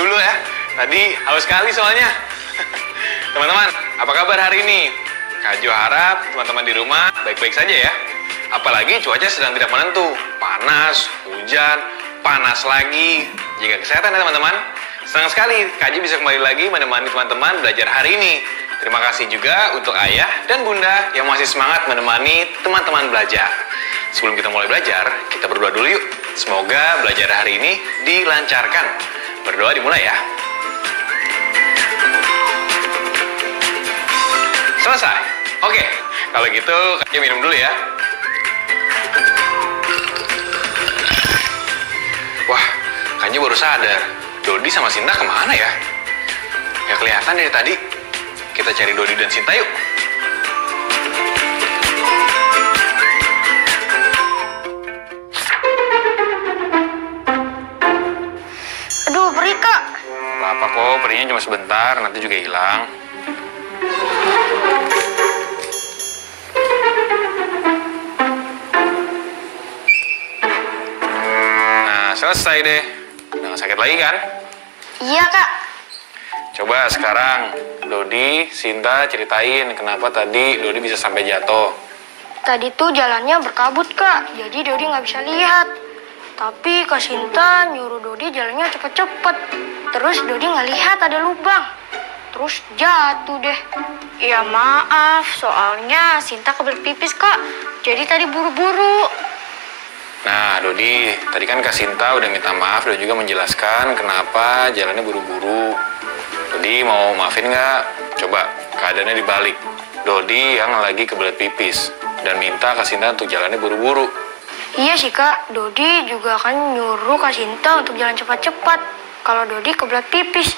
dulu ya. Tadi haus sekali soalnya. Teman-teman, apa kabar hari ini? Kak Jo harap teman-teman di rumah baik-baik saja ya. Apalagi cuaca sedang tidak menentu. Panas, hujan, panas lagi. Jaga kesehatan ya teman-teman. Senang sekali Kak Jo bisa kembali lagi menemani teman-teman belajar hari ini. Terima kasih juga untuk ayah dan bunda yang masih semangat menemani teman-teman belajar. Sebelum kita mulai belajar, kita berdoa dulu yuk. Semoga belajar hari ini dilancarkan. Berdoa dimulai ya. Selesai? Oke, kalau gitu Kak Jo minum dulu ya. Wah, Kak Jo baru sadar. Dodi sama Sinta kemana ya? Gak kelihatan dari tadi. Kita cari Dodi dan Sinta yuk. Aduh, perih Kak. Apa kok, perihnya cuma sebentar, nanti juga hilang. Nah, selesai deh. Udah gak sakit lagi kan? Iya Kak. Coba sekarang, Dodi, Sinta ceritain kenapa tadi Dodi bisa sampai jatuh. Tadi tuh jalannya berkabut Kak, jadi Dodi nggak bisa lihat. Tapi Kak Sinta nyuruh Dodi jalannya cepet-cepet. Terus Dodi nggak lihat ada lubang. Terus jatuh deh. Ya maaf, soalnya Sinta kebelet pipis Kak. Jadi tadi buru-buru. Nah, Dodi, tadi kan Kak Sinta udah minta maaf dan juga menjelaskan kenapa jalannya buru-buru. Dodi mau maafin nggak? Coba, keadaannya dibalik. Dodi yang lagi kebelet pipis dan minta Kak Sinta untuk jalannya buru-buru. Iya sih Kak, Dodi juga akan nyuruh Kak Sinta untuk jalan cepat-cepat. Kalau Dodi kebelet pipis.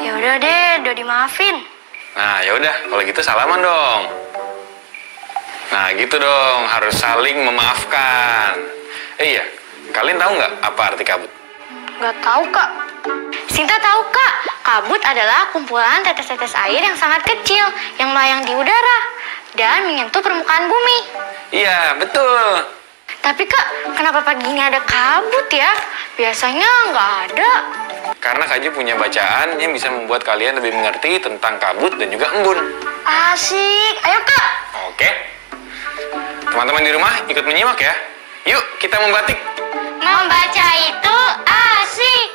Ya udah deh, Dodi maafin. Nah, ya udah, kalau gitu salaman dong. Nah, gitu dong, harus saling memaafkan. Iya, kalian tahu nggak apa arti kabut? Nggak tahu Kak. Sinta tahu Kak, kabut adalah kumpulan tetes-tetes air yang sangat kecil yang melayang di udara dan menyentuh permukaan bumi. Iya, betul. Tapi Kak, kenapa pagi ini ada kabut ya? Biasanya nggak ada. Karena Kak Jo punya bacaan yang bisa membuat kalian lebih mengerti tentang kabut dan juga embun. Asik, ayo Kak. Oke. Teman-teman di rumah ikut menyimak ya. Yuk, kita membatik. Membaca itu asik.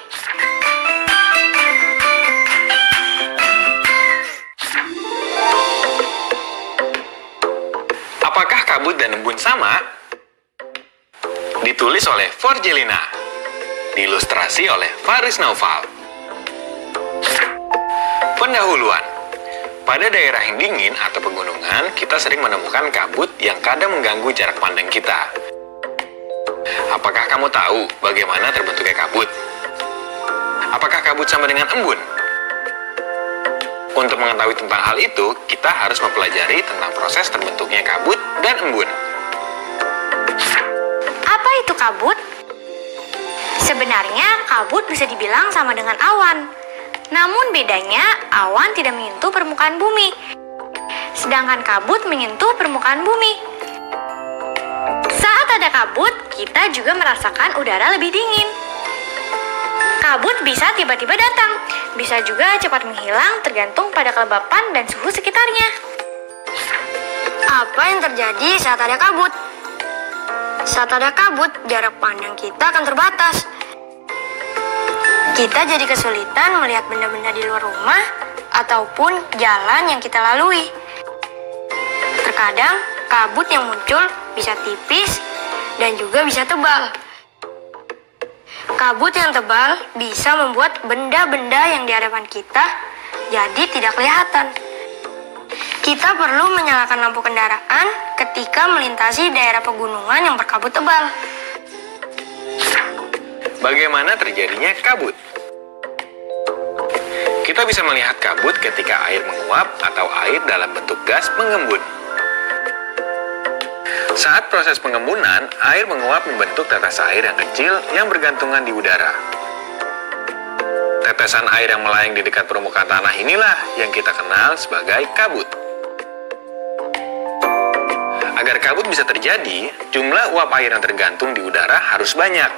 Apakah kabut dan embun sama? Ditulis oleh Forgelina. Diilustrasi oleh Faris Naufal. Pendahuluan. Pada daerah yang dingin atau pegunungan, kita sering menemukan kabut yang kadang mengganggu jarak pandang kita. Apakah kamu tahu bagaimana terbentuknya kabut? Apakah kabut sama dengan embun? Untuk mengetahui tentang hal itu, kita harus mempelajari tentang proses terbentuknya kabut dan embun. Apa itu kabut? Sebenarnya kabut bisa dibilang sama dengan awan. Namun bedanya awan tidak menyentuh permukaan bumi. Sedangkan kabut menyentuh permukaan bumi. Saat ada kabut, kita juga merasakan udara lebih dingin. Kabut bisa tiba-tiba datang, bisa juga cepat menghilang tergantung pada kelembapan dan suhu sekitarnya. Apa yang terjadi saat ada kabut? Saat ada kabut, jarak pandang kita akan terbatas. Kita jadi kesulitan melihat benda-benda di luar rumah ataupun jalan yang kita lalui. Terkadang, kabut yang muncul bisa tipis dan juga bisa tebal. Kabut yang tebal bisa membuat benda-benda yang di hadapan kita jadi tidak kelihatan. Kita perlu menyalakan lampu kendaraan ketika melintasi daerah pegunungan yang berkabut tebal. Bagaimana terjadinya kabut? Kita bisa melihat kabut ketika air menguap atau air dalam bentuk gas mengembun. Saat proses pengembunan, air menguap membentuk tetes air yang kecil yang bergantungan di udara. Tetesan air yang melayang di dekat permukaan tanah inilah yang kita kenal sebagai kabut. Agar kabut bisa terjadi, jumlah uap air yang tergantung di udara harus banyak.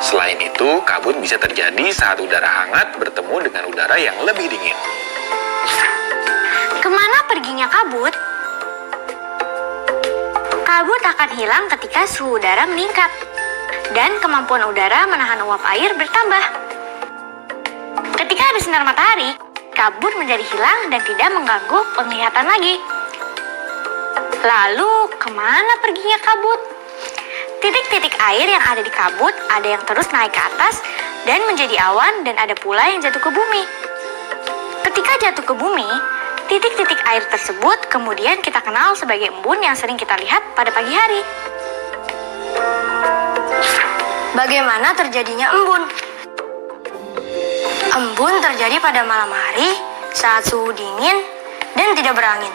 Selain itu, kabut bisa terjadi saat udara hangat bertemu dengan udara yang lebih dingin. Kemana perginya kabut? Kabut akan hilang ketika suhu udara meningkat dan kemampuan udara menahan uap air bertambah. Ketika ada sinar matahari, kabut menjadi hilang dan tidak mengganggu penglihatan lagi. Lalu, kemana perginya kabut? Titik-titik air yang ada di kabut ada yang terus naik ke atas dan menjadi awan dan ada pula yang jatuh ke bumi. Ketika jatuh ke bumi, titik-titik air tersebut kemudian kita kenal sebagai embun yang sering kita lihat pada pagi hari. Bagaimana terjadinya embun? Embun terjadi pada malam hari saat suhu dingin dan tidak berangin.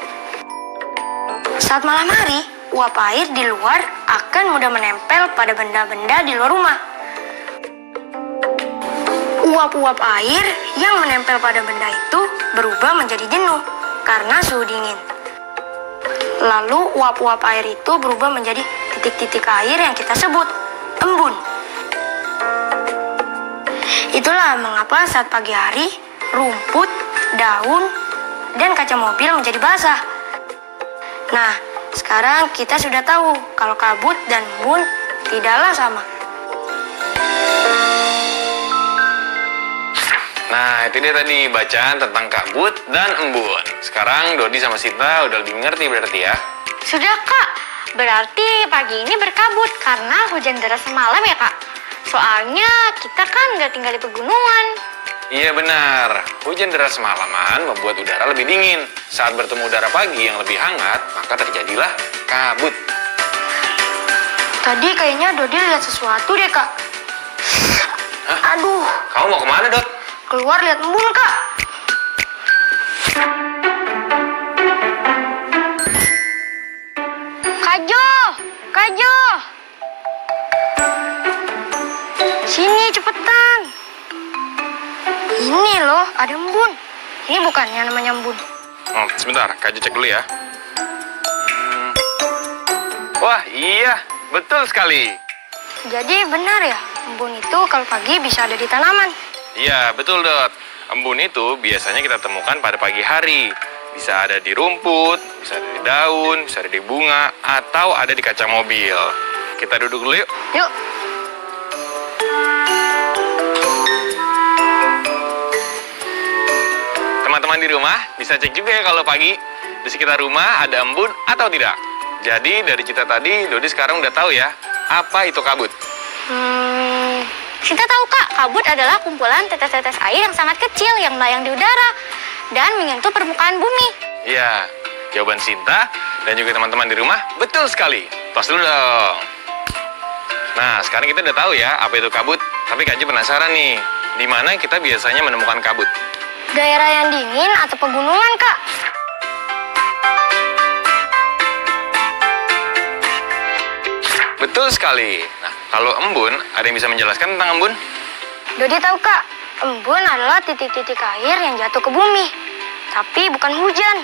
Saat malam hari, uap air di luar akan mudah menempel pada benda-benda di luar rumah. Uap-uap air yang menempel pada benda itu berubah menjadi jenuh karena suhu dingin. Lalu uap-uap air itu berubah menjadi titik-titik air yang kita sebut embun. Itulah mengapa saat pagi hari, rumput, daun, dan kaca mobil menjadi basah. Nah, sekarang kita sudah tahu kalau kabut dan embun tidaklah sama. Nah, itu dia tadi bacaan tentang kabut dan embun. Sekarang Dodi sama Sinta udah lebih ngerti berarti ya? Sudah kak, berarti pagi ini berkabut karena hujan deras semalam ya kak? Soalnya kita kan nggak tinggal di pegunungan. Iya benar, hujan deras semalaman membuat udara lebih dingin. Saat bertemu udara pagi yang lebih hangat, maka terjadilah kabut. Tadi kayaknya Dodi lihat sesuatu deh, Kak. Hah? Aduh, Kamu mau kemana, Dot? keluar lihat embun, Kak. Kajo, Kajo. Sini cepetan. Ini loh, ada embun. Ini bukannya namanya embun. Oh, sebentar, Kak Jo cek dulu ya. Wah, iya, betul sekali. Jadi benar ya, embun itu kalau pagi bisa ada di tanaman. Iya, betul, Dot. Embun itu biasanya kita temukan pada pagi hari. Bisa ada di rumput, bisa ada di daun, bisa ada di bunga, atau ada di kaca mobil. Kita duduk dulu yuk. Yuk. Teman-teman di rumah bisa cek juga ya kalau pagi di sekitar rumah ada embun atau tidak. Jadi dari cerita tadi, Dodi sekarang udah tahu ya, apa itu kabut. Kita tahu kak, kabut adalah kumpulan tetes-tetes air yang sangat kecil yang melayang di udara dan menyentuh permukaan bumi. Iya, jawaban Sinta dan juga teman-teman di rumah betul sekali. Tos dulu dong. Nah, sekarang kita udah tahu ya apa itu kabut. Tapi Kak Jo penasaran nih, di mana kita biasanya menemukan kabut? Daerah yang dingin atau pegunungan, Kak? Betul sekali. Nah, kalau embun, ada yang bisa menjelaskan tentang embun? Dodi tahu, Kak. Embun adalah titik-titik air yang jatuh ke bumi. Tapi bukan hujan.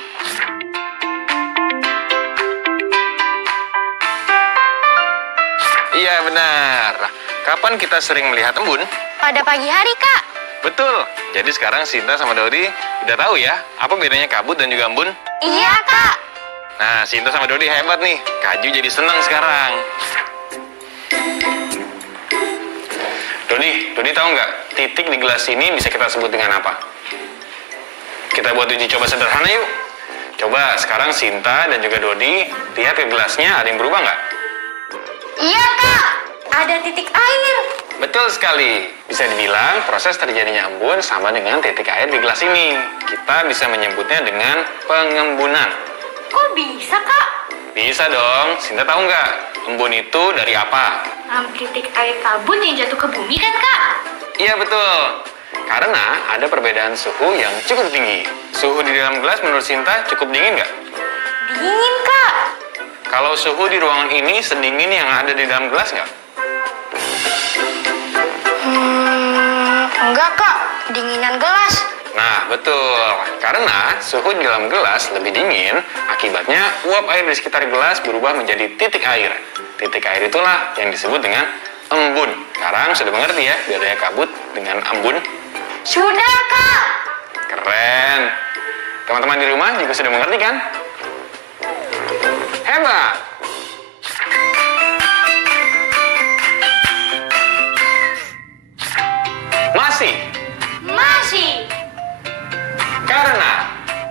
Iya, benar. Nah, kapan kita sering melihat embun? Pada pagi hari kak. Betul. Jadi sekarang Sinta sama Dodi udah tahu ya, apa bedanya kabut dan juga embun? Iya kak. Nah, Sinta sama Dodi hebat nih. Kak Jo jadi senang sekarang. Dodi tahu nggak, titik di gelas ini bisa kita sebut dengan apa? Kita buat uji coba sederhana yuk. Coba sekarang Sinta dan juga Dodi lihat ke gelasnya, ada yang berubah nggak? Iya kak. Ada titik air. Betul sekali. Bisa dibilang proses terjadinya embun sama dengan titik air di gelas ini. Kita bisa menyebutnya dengan pengembunan. Kok bisa kak? Bisa dong. Sinta tahu nggak, embun itu dari apa? Titik air kabut yang jatuh ke bumi kan kak? Iya betul. Karena ada perbedaan suhu yang cukup tinggi. Suhu di dalam gelas menurut Sinta cukup dingin nggak? Dingin kak. Kalau suhu di ruangan ini sedingin yang ada di dalam gelas nggak? Enggak, Kak. Dinginan gelas. Nah, betul. Karena suhu di dalam gelas lebih dingin, akibatnya uap air di sekitar gelas berubah menjadi titik air. Titik air itulah yang disebut dengan embun. Sekarang sudah mengerti ya bedanya kabut dengan embun? Sudah, Kak. Keren. Teman-teman di rumah juga sudah mengerti kan? Hebat. Masih. Masih. Karena.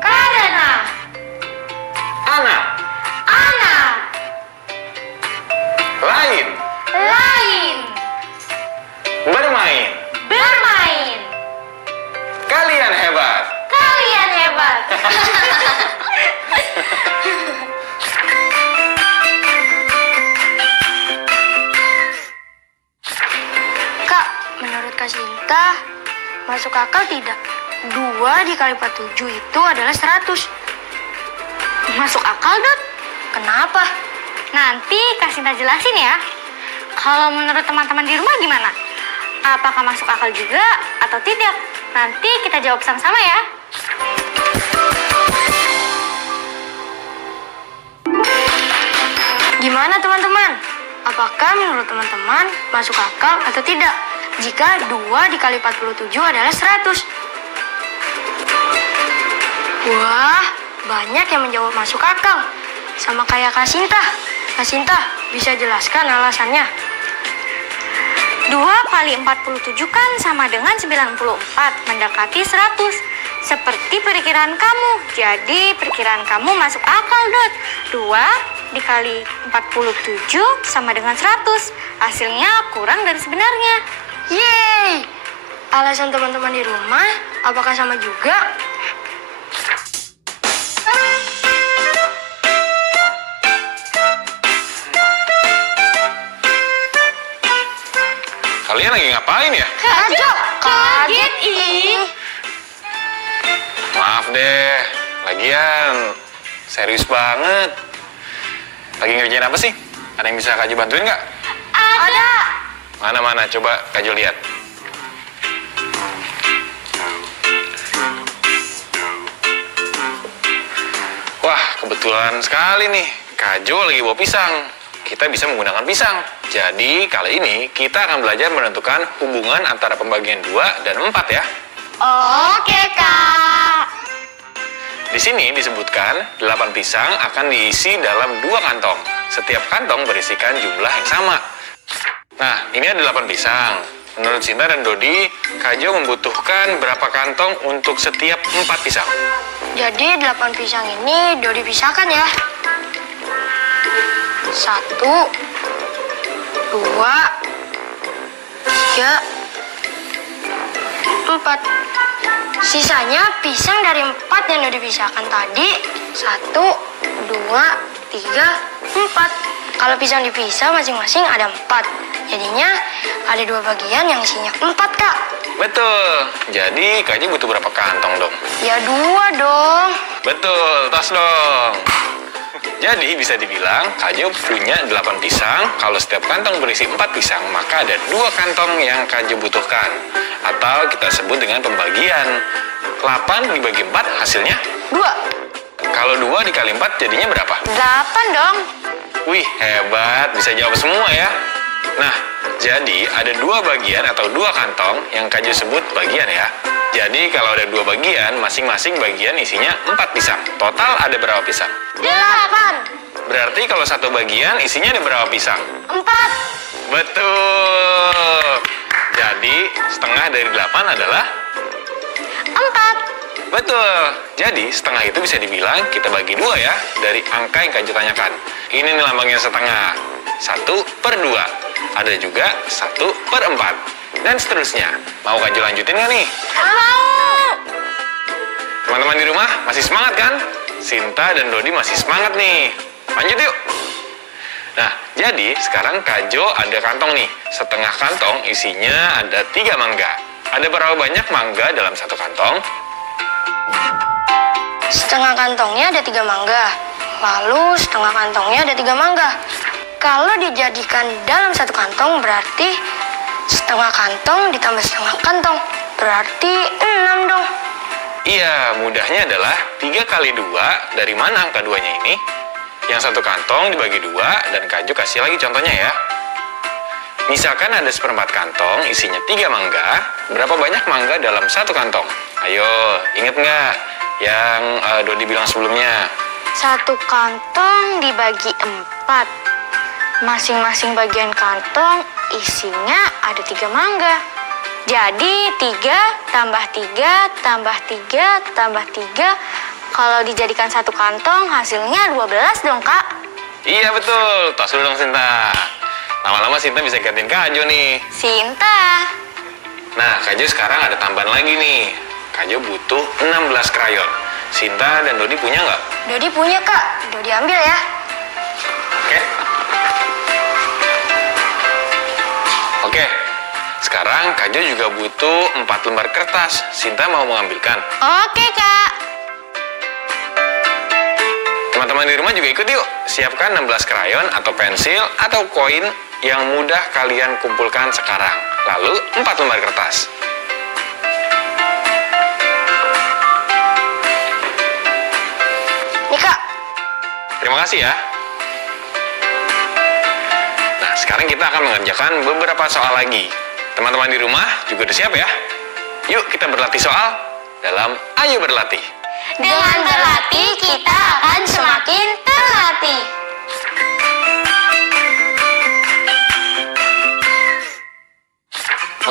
Karena. Anak. Anak. Lain. Lain. Bermain. Bermain. Kalian hebat. Kalian hebat. Kak, menurut Kak Sinta, masuk akal tidak? 2 dikali 47 itu adalah 100. Masuk akal, Dot? Kenapa? Nanti Kak Sinta jelasin ya. Kalau menurut teman-teman di rumah gimana? Apakah masuk akal juga atau tidak? Nanti kita jawab sama-sama ya. Gimana teman-teman? Apakah menurut teman-teman masuk akal atau tidak? Jika 2 dikali 47 adalah 100. Wah, banyak yang menjawab masuk akal. Sama kayak Kak Sinta. Kak Sinta, bisa jelaskan alasannya? 2 kali 47 kan sama dengan 94, mendekati 100. Seperti perkiraan kamu. Jadi perkiraan kamu masuk akal, Dot. 2 dikali 47 sama dengan 100. Hasilnya kurang dari sebenarnya. Yeay! Alasan teman-teman di rumah, apakah sama juga? Kalian lagi ngapain ya? Kaget ih. Maaf deh, lagian serius banget. Lagi ngerjain apa sih? Ada yang bisa Kak Jo bantuin nggak? Ada. Mana-mana, coba Kak Jo lihat. Wah, kebetulan sekali nih. Kak Jo lagi bawa pisang. Kita bisa menggunakan pisang. Jadi, kali ini kita akan belajar menentukan hubungan antara pembagian 2 dan 4 ya. Oke, Kak. Di sini disebutkan 8 pisang akan diisi dalam 2 kantong. Setiap kantong berisikan jumlah yang sama. Nah, ini ada 8 pisang. Menurut Sinta dan Dodi, Kak Jo membutuhkan berapa kantong untuk setiap 4 pisang? Jadi 8 pisang ini Dodi pisahkan ya. 1, 2, 3, 4. Sisanya pisang dari 4 yang Dodi pisahkan tadi. 1, 2, 3, 4. Kalau pisang dipisah masing-masing ada 4. Jadinya ada 2 bagian yang isinya 4, Kak. Betul. Jadi Kak Jo butuh berapa kantong dong? Ya 2 dong. Betul, tos dong. Jadi bisa dibilang Kak Jo punya 8 pisang. Kalau setiap kantong berisi 4 pisang, maka ada 2 kantong yang Kak Jo butuhkan. Atau kita sebut dengan pembagian. 8 dibagi 4 hasilnya? 2. Kalau 2 dikali 4 jadinya berapa? 8 dong. Wih, hebat. Bisa jawab semua ya. Nah, jadi ada 2 bagian atau 2 kantong yang Kak Jo sebut bagian ya. Jadi kalau ada 2 bagian, masing-masing bagian isinya 4 pisang. Total ada berapa pisang? 8. Berarti kalau satu bagian isinya ada berapa pisang? 4. Betul. Jadi setengah dari 8 adalah 4. betul. Jadi setengah itu bisa dibilang kita bagi 2 ya dari angka yang Kak Jo tanyakan. Ini nih lambangnya setengah. 1/2. Ada juga 1/4. Dan seterusnya. Mau Kak Jo lanjutin nggak nih? Mau. Teman-teman di rumah masih semangat kan? Sinta dan Dodi masih semangat nih. Lanjut yuk. Nah, jadi sekarang Kak Jo ada kantong nih. Setengah kantong isinya ada 3 mangga. Ada berapa banyak mangga dalam satu kantong? Setengah kantongnya ada 3 mangga. Lalu setengah kantongnya ada 3 mangga. Kalau dijadikan dalam satu kantong berarti setengah kantong ditambah setengah kantong. Berarti 6 dong. Iya, mudahnya adalah 3 kali 2. Dari mana angka 2-nya ini? Yang satu kantong dibagi 2 dan Kak Jo kasih lagi contohnya ya. Misalkan ada seperempat kantong isinya 3 mangga, berapa banyak mangga dalam satu kantong? Ayo, inget nggak yang Dodi bilang sebelumnya? Satu kantong dibagi 4. Masing-masing bagian kantong isinya ada 3 mangga. Jadi 3 tambah 3 tambah 3 tambah 3. Kalau dijadikan satu kantong hasilnya 12 dong, Kak. Iya betul, tos dulu dong Sinta. Lama-lama Sinta bisa gantiin Kak Jo nih. Sinta. Nah, Kak Jo sekarang ada tambahan lagi nih. Kak Jo butuh 16 krayon. Sinta dan Dodi punya nggak? Dodi punya, Kak. Dodi ambil ya. Oke. Oke, sekarang Kak Jo juga butuh 4 lembar kertas. Sinta mau mengambilkan? Oke, Kak. Teman-teman di rumah juga ikut yuk. Siapkan 16 krayon atau pensil atau koin yang mudah kalian kumpulkan sekarang. Lalu 4 lembar kertas. Nih, Kak. Terima kasih ya. Nah, sekarang kita akan mengerjakan beberapa soal lagi. Teman-teman di rumah juga udah siap ya? Yuk kita berlatih soal dalam Ayo Berlatih. Dengan berlatih, kita akan semakin terlatih.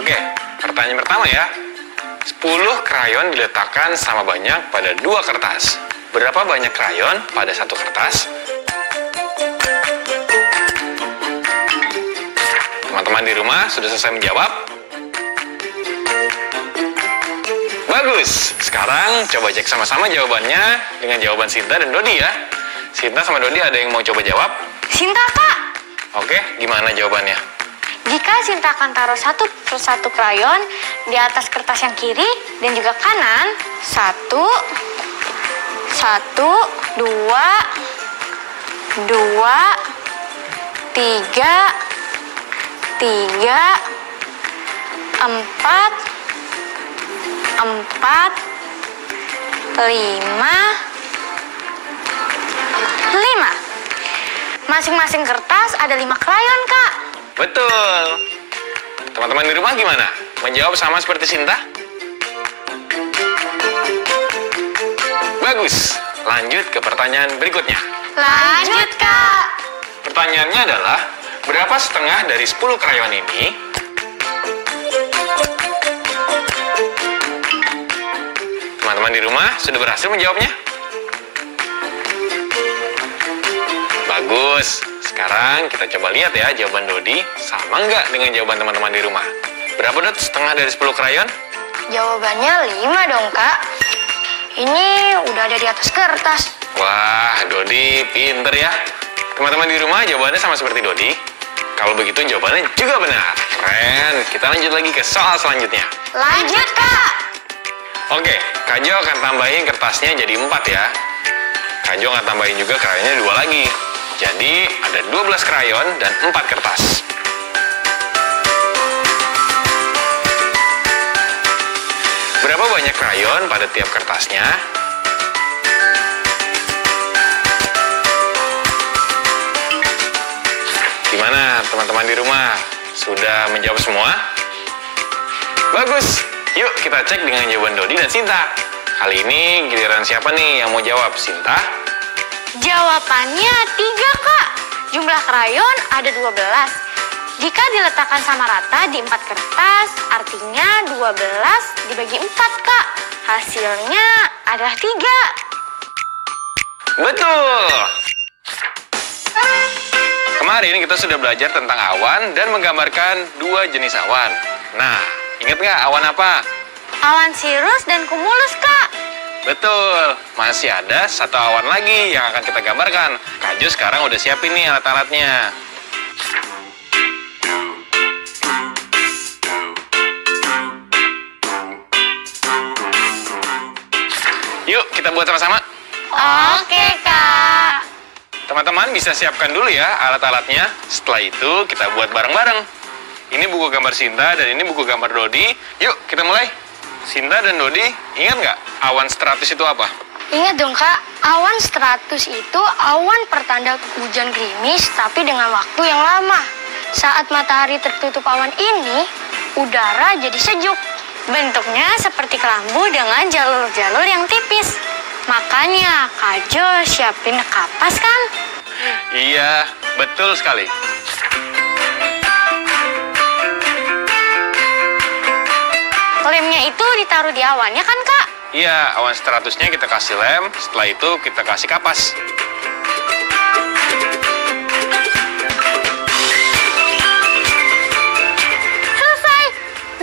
Oke, pertanyaan pertama ya. 10 krayon diletakkan sama banyak pada 2 kertas. Berapa banyak krayon pada 1 kertas? Teman-teman di rumah sudah selesai menjawab? Bagus. Sekarang coba cek sama-sama jawabannya dengan jawaban Sinta dan Dodi ya. Sinta sama Dodi ada yang mau coba jawab? Sinta, Kak. Oke, gimana jawabannya? Jika Sinta akan taruh satu persatu krayon di atas kertas yang kiri dan juga kanan, 1, 2, 3, 4, 5. Masing-masing kertas ada 5 krayon, Kak. Betul. Teman-teman di rumah gimana? Menjawab sama seperti Sinta? Bagus. Lanjut ke pertanyaan berikutnya. Lanjut, Kak. Pertanyaannya adalah, berapa setengah dari 10 krayon ini? Teman-teman di rumah sudah berhasil menjawabnya? Bagus. Sekarang kita coba lihat ya jawaban Dodi sama nggak dengan jawaban teman-teman di rumah. Berapa Dot setengah dari 10 krayon? Jawabannya 5 dong, Kak. Ini udah ada di atas kertas. Wah, Dodi pinter ya. Teman-teman di rumah jawabannya sama seperti Dodi. Kalau begitu jawabannya juga benar. Keren. Kita lanjut lagi ke soal selanjutnya. Lanjut, Kak. Oke, Kak Jo akan tambahin kertasnya jadi 4 ya. Kak Jo akan tambahin juga krayonnya 2 lagi. Jadi ada 12 krayon dan 4 kertas. Berapa banyak krayon pada tiap kertasnya? Gimana teman-teman di rumah? Sudah menjawab semua? Bagus. Yuk kita cek dengan jawaban Dodi dan Sinta. Kali ini giliran siapa nih yang mau jawab? Sinta? Jawabannya 3, Kak. Jumlah krayon ada 12. Jika diletakkan sama rata di 4 kertas, artinya 12 dibagi 4, Kak. Hasilnya adalah 3. Betul! Kemarin kita sudah belajar tentang awan dan menggambarkan 2 jenis awan. Nah, ingat nggak awan apa? Awan sirus dan kumulus, Kak. Betul, masih ada 1 awan lagi yang akan kita gambarkan. Kak Jo sekarang udah siapin nih alat-alatnya. Yuk, kita buat sama-sama. Oke, Kak. Teman-teman bisa siapkan dulu ya alat-alatnya. Setelah itu kita buat bareng-bareng. Ini buku gambar Sinta dan ini buku gambar Dodi. Yuk, kita mulai. Sinta dan Dodi, ingat nggak awan stratus itu apa? Ingat dong, Kak. Awan stratus itu awan pertanda hujan gerimis tapi dengan waktu yang lama. Saat matahari tertutup awan ini, udara jadi sejuk. Bentuknya seperti kelambu dengan jalur-jalur yang tipis. Makanya Kak Jo siapin kapas kan? Iya, betul sekali. Lemnya itu ditaruh di awannya kan Kak? Iya, awan stratusnya kita kasih lem, setelah itu kita kasih kapas. Selesai.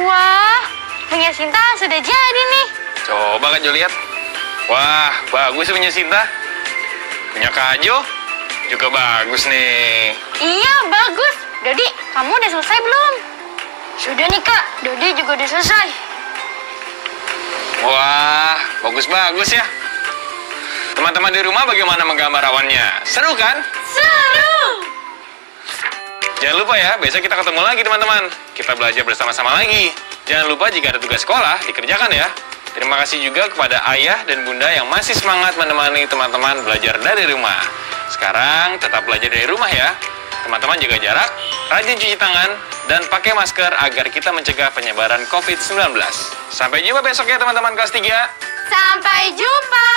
Wah, punya Sinta sudah jadi nih. Coba Kak Jo lihat. Wah, bagus punya Sinta. Punya Kak Jo juga bagus nih. Iya, bagus. Dodi, kamu udah selesai belum? Sudah nih Kak, Dodi juga udah selesai. Wah, bagus-bagus ya. Teman-teman di rumah bagaimana menggambar awannya? Seru kan? Seru! Jangan lupa ya, besok kita ketemu lagi teman-teman. Kita belajar bersama-sama lagi. Jangan lupa jika ada tugas sekolah, dikerjakan ya. Terima kasih juga kepada ayah dan bunda yang masih semangat menemani teman-teman belajar dari rumah. Sekarang tetap belajar dari rumah ya. Teman-teman jaga jarak, rajin cuci tangan, dan pakai masker agar kita mencegah penyebaran COVID-19. Sampai jumpa besok ya teman-teman kelas 3. Sampai jumpa!